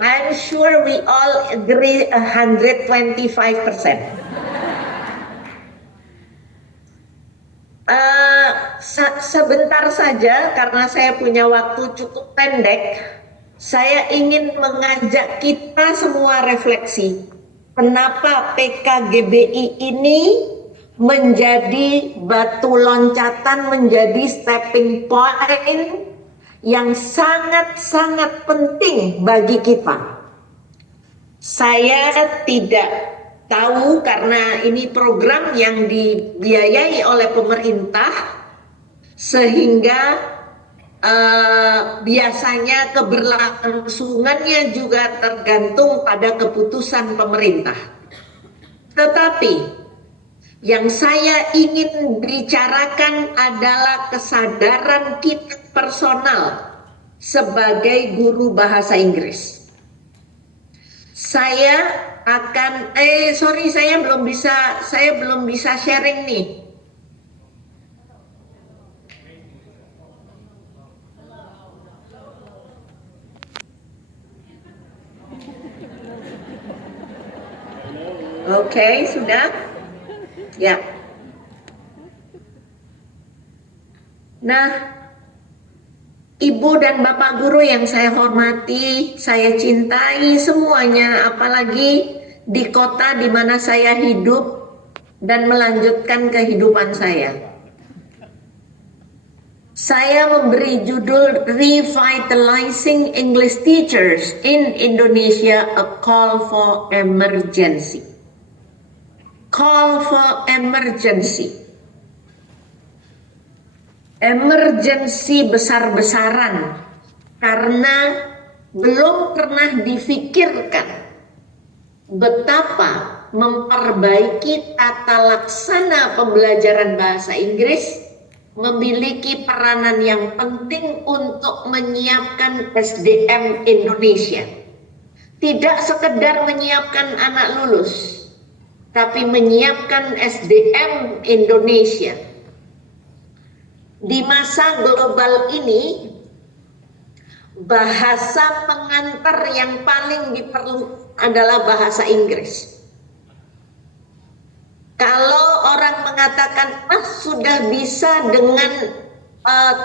I'm sure we all agree 125%. Sebentar saja karena saya punya waktu cukup pendek, saya ingin mengajak kita semua refleksi. Kenapa PKGBI ini menjadi batu loncatan, menjadi stepping point yang sangat-sangat penting bagi kita. Saya tidak tahu karena ini program yang dibiayai oleh pemerintah, sehingga biasanya keberlangsungannya juga tergantung pada keputusan pemerintah. Tetapi yang saya ingin bicarakan adalah kesadaran kita personal sebagai guru bahasa Inggris. Saya akan saya belum bisa sharing nih. Oke, sudah? Ya. Nah, Ibu dan Bapak guru yang saya hormati, saya cintai semuanya, apalagi di kota di mana saya hidup dan melanjutkan kehidupan saya. Saya memberi judul Revitalizing English Teachers in Indonesia, a Call for Emergency. Call for emergency. Emergency besar-besaran karena belum pernah difikirkan betapa memperbaiki tata laksana pembelajaran bahasa Inggris memiliki peranan yang penting untuk menyiapkan SDM Indonesia. Tidak sekedar menyiapkan anak lulus, tapi menyiapkan SDM Indonesia. Di masa global ini, bahasa pengantar yang paling diperlukan adalah bahasa Inggris. Kalau orang mengatakan, sudah bisa dengan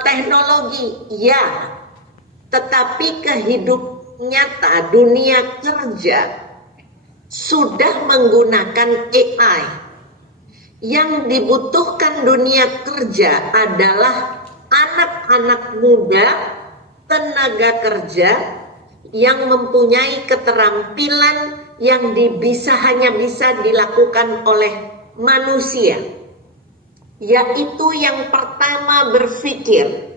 teknologi, ya, tetapi kehidupan nyata dunia kerja sudah menggunakan AI. Yang dibutuhkan dunia kerja adalah anak-anak muda, tenaga kerja yang mempunyai keterampilan yang hanya bisa dilakukan oleh manusia. Yaitu yang pertama, berpikir.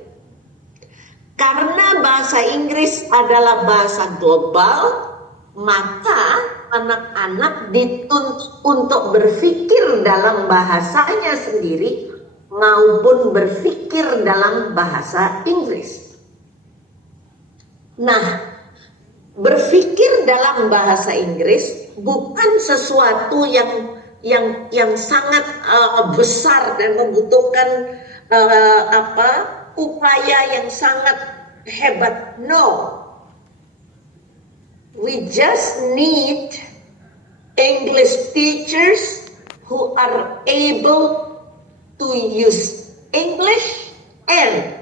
Karena bahasa Inggris adalah bahasa global, maka anak-anak dituntut untuk berpikir dalam bahasanya sendiri maupun berpikir dalam bahasa Inggris. Nah, berpikir dalam bahasa Inggris bukan sesuatu yang sangat besar dan membutuhkan upaya yang sangat hebat. No. We just need English teachers who are able to use English and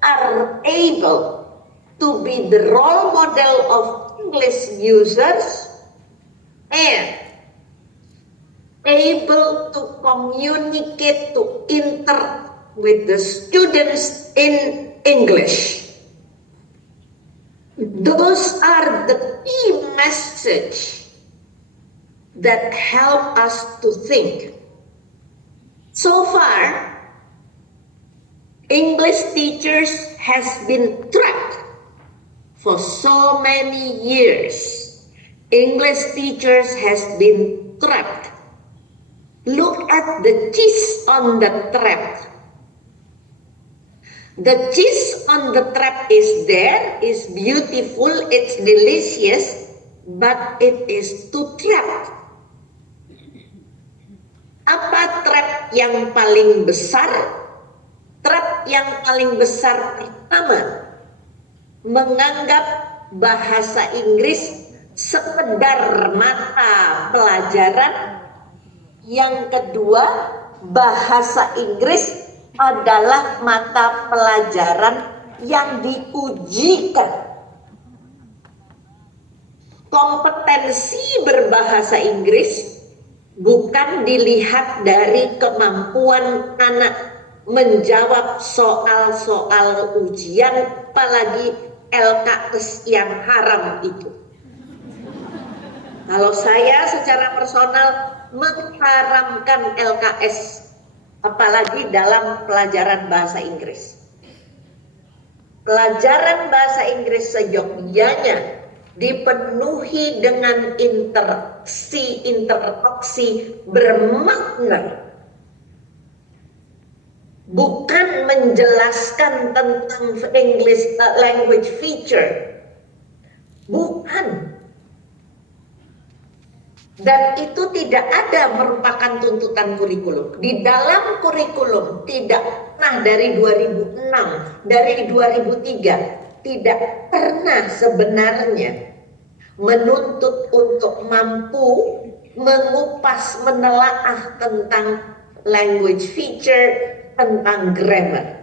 are able to be the role model of English users and able to communicate, to interact with the students in English. Those are the key message that help us to think. So far, English teachers has been trapped for so many years. English teachers has been trapped. Look at the cheese on the trap. The cheese on the trap is there, is beautiful, it's delicious, but it is too trapped. Apa trap yang paling besar? Trap yang paling besar pertama, menganggap bahasa Inggris sekedar mata pelajaran. Yang kedua, bahasa Inggris adalah mata pelajaran yang diujikan. Kompetensi berbahasa Inggris bukan dilihat dari kemampuan anak menjawab soal-soal ujian, apalagi LKS yang haram itu. Kalau saya secara personal mengharamkan LKS, apalagi dalam pelajaran bahasa Inggris. Pelajaran bahasa Inggris seyogyanya dipenuhi dengan interaksi bermakna, bukan menjelaskan tentang English language feature, bukan. Dan itu tidak ada merupakan tuntutan kurikulum. Di dalam kurikulum tidak pernah dari 2006, dari 2003, tidak pernah sebenarnya menuntut untuk mampu mengupas, menelaah tentang language feature, tentang grammar.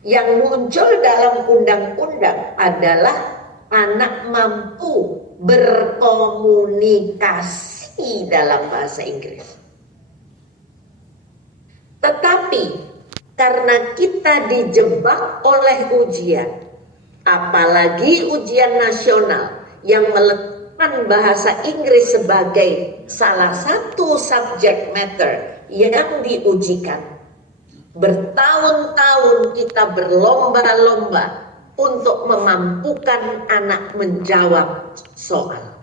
Yang muncul dalam undang-undang adalah anak mampu berkomunikasi dalam bahasa Inggris. Tetapi karena kita dijebak oleh ujian, apalagi ujian nasional yang meletakkan bahasa Inggris sebagai salah satu subject matter yang diujikan, bertahun-tahun kita berlomba-lomba untuk memampukan anak menjawab soal.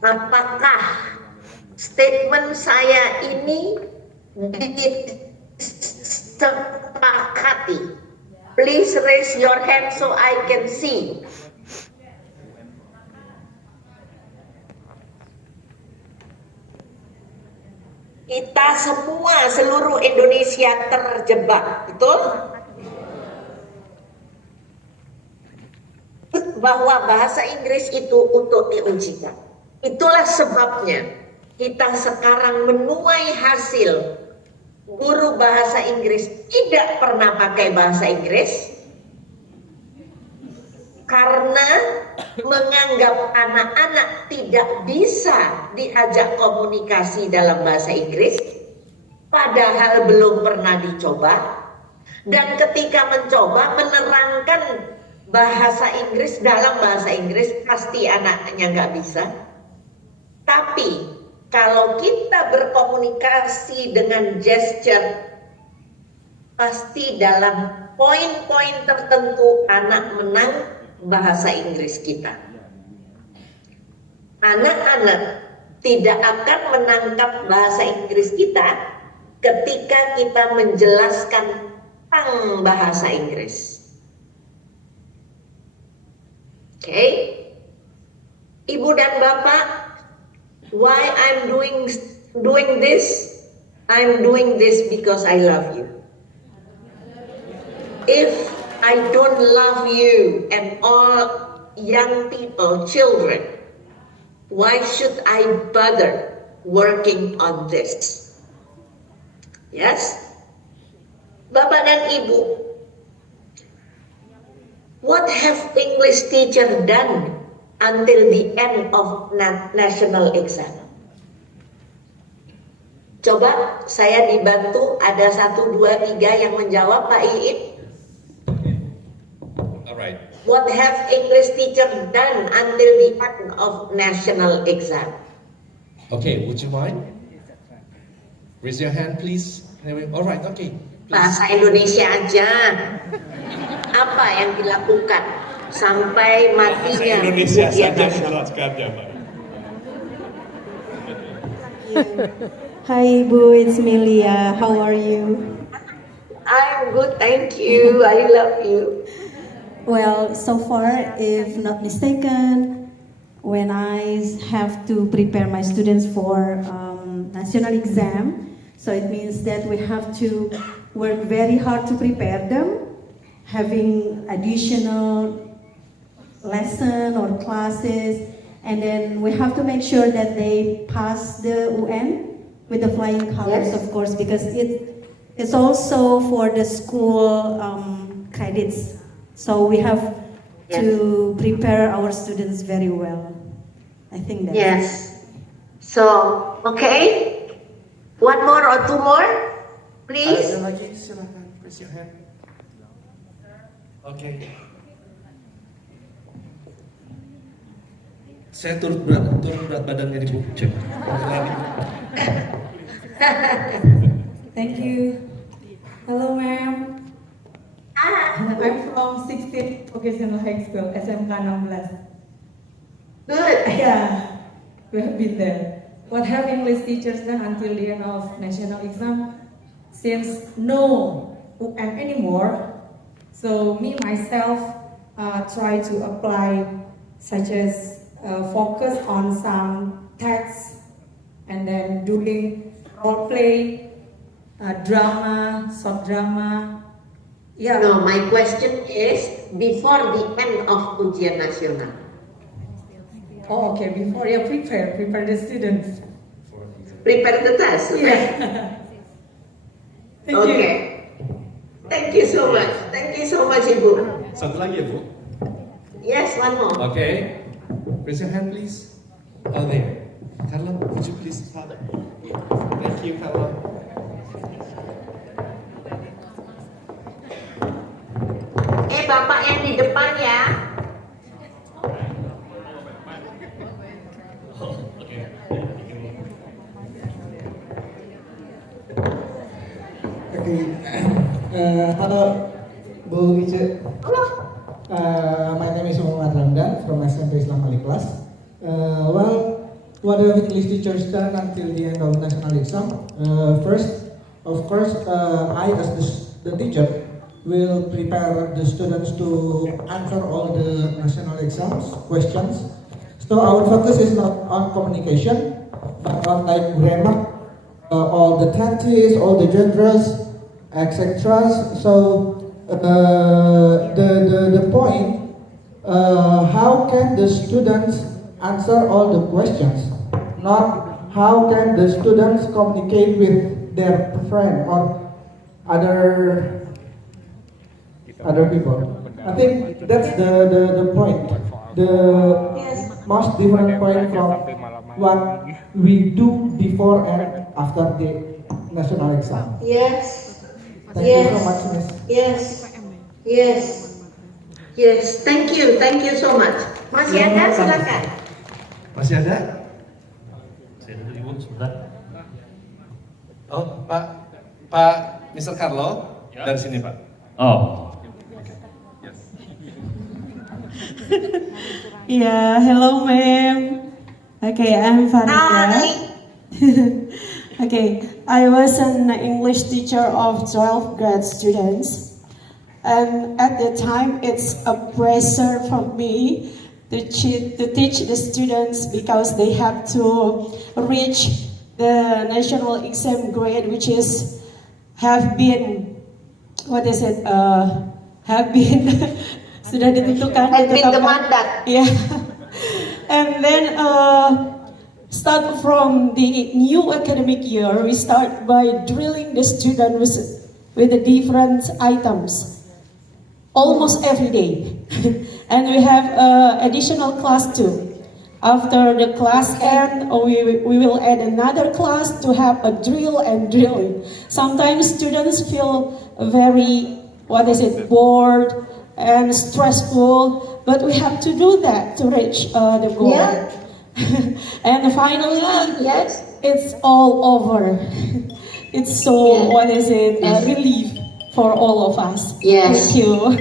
Apakah statement saya ini disepakati? Please raise your hand so I can see. Kita semua, seluruh Indonesia terjebak, betul? Bahwa bahasa Inggris itu untuk diujikan. Itulah sebabnya kita sekarang menuai hasil guru bahasa Inggris tidak pernah pakai bahasa Inggris karena menganggap anak-anak tidak bisa diajak komunikasi dalam bahasa Inggris, padahal belum pernah dicoba. Dan ketika mencoba menerangkan bahasa Inggris dalam bahasa Inggris, pasti anaknya nggak bisa. Tapi kalau kita berkomunikasi dengan gesture, pasti dalam poin-poin tertentu anak menang bahasa Inggris kita. Anak-anak tidak akan menangkap bahasa Inggris kita ketika kita menjelaskan tentang bahasa Inggris. Oke, Ibu dan Bapak, why I'm doing this? I'm doing this because I love you. If I don't love you and all young people, children, why should I bother working on this? Yes? Bapak dan Ibu, what have English teacher done until the end of national exam? Coba saya dibantu, ada 1, 2, 3 yang menjawab, Pak Iit. Alright. What have English teacher done until the end of national exam? Okay, would you mind? Raise your hand, please. Alright, okay. Please. Bahasa Indonesia aja. Apa yang dilakukan sampai matinya Indonesia ujian saja nasional? jelaskannya, Pak. Hi Ibu, it's Melia. How are you? I'm good, thank you. I love you. Well, so far, if not mistaken, when I have to prepare my students for national exam, so it means that we have to work very hard to prepare them, having additional lesson or classes, and then we have to make sure that they pass the UN with the flying colors, Yes. of course, because it's also for the school credits. So we have to prepare our students very well. I think that's Yes. So, okay. One more or two more, please. Ada lagi, silakan. Raise your hand. Oke. Saya turut berat badannya di buku. Cek. Thank you. Hello, ma'am. I'm from 16th Vocational High School, SMK 16. Good. Yeah, we have been there. What have English teachers done until the end of national exam? Since no UN anymore, so me myself try to apply, such as focus on some texts, and then doing role play, drama, short drama. Yeah. No, my question is before the end of ujian nasional. Oh, okay. Before you prepare the students. Prepare the test. Okay. Yeah. Thank you. Okay. Thank you so much. Thank you so much, Ibu. Satu lagi ya, Bu. Yes, one more. Okay. Raise your hand, please. Oh, there. Carla, would you please, Father? Thank you, Carla. Bapak yang di depan ya. Okay. Hello, Bu Ice. My name is Muhammad Ramdan from SMP Islam Ali Class. Well, what have English teachers done until the end of national exam? First, of course, I as the teacher will prepare the students to answer all the national exams questions. So our focus is not on communication, but on like grammar, all the tenses, all the genders, etc. So the point, how can the students answer all the questions, not how can the students communicate with their friend or other people. I think that's the point. The most different point from what we do before and after the national exam. Yes. Thank you so much, Miss. Yes. Yes. Yes. Thank you so much. Masih ada, silakan. Masih ada? Saya dulu Ibu sebentar. Oh, Pak Mr. Carlo, Ya. dari sini, Pak. Oh, Yeah, hello ma'am. Okay, I'm Farida. Hi. Okay, I was an English teacher of 12th grade students. And at the time, it's a pressure for me to teach the students because they have to reach the national exam grade, which is have been sudah ditentukan. Had been the mandat. Yeah. And then start from the new academic year, we start by drilling the students with the different items almost every day. And we have additional class too. After the class end, we will add another class to have a drill and drilling. Sometimes students feel very, bored and stressful, but we have to do that to reach the goal. Yeah. And finally, Yes. it's all over. It's so, Yes. relief for all of us. Yes. Thank you.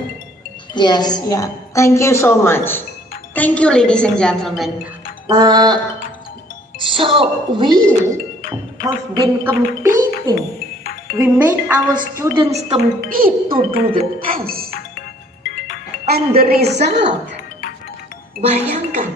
Yes. Yeah. Thank you so much. Thank you, ladies and gentlemen. So we have been competing. We make our students compete to do the test. And the result, bayangkan,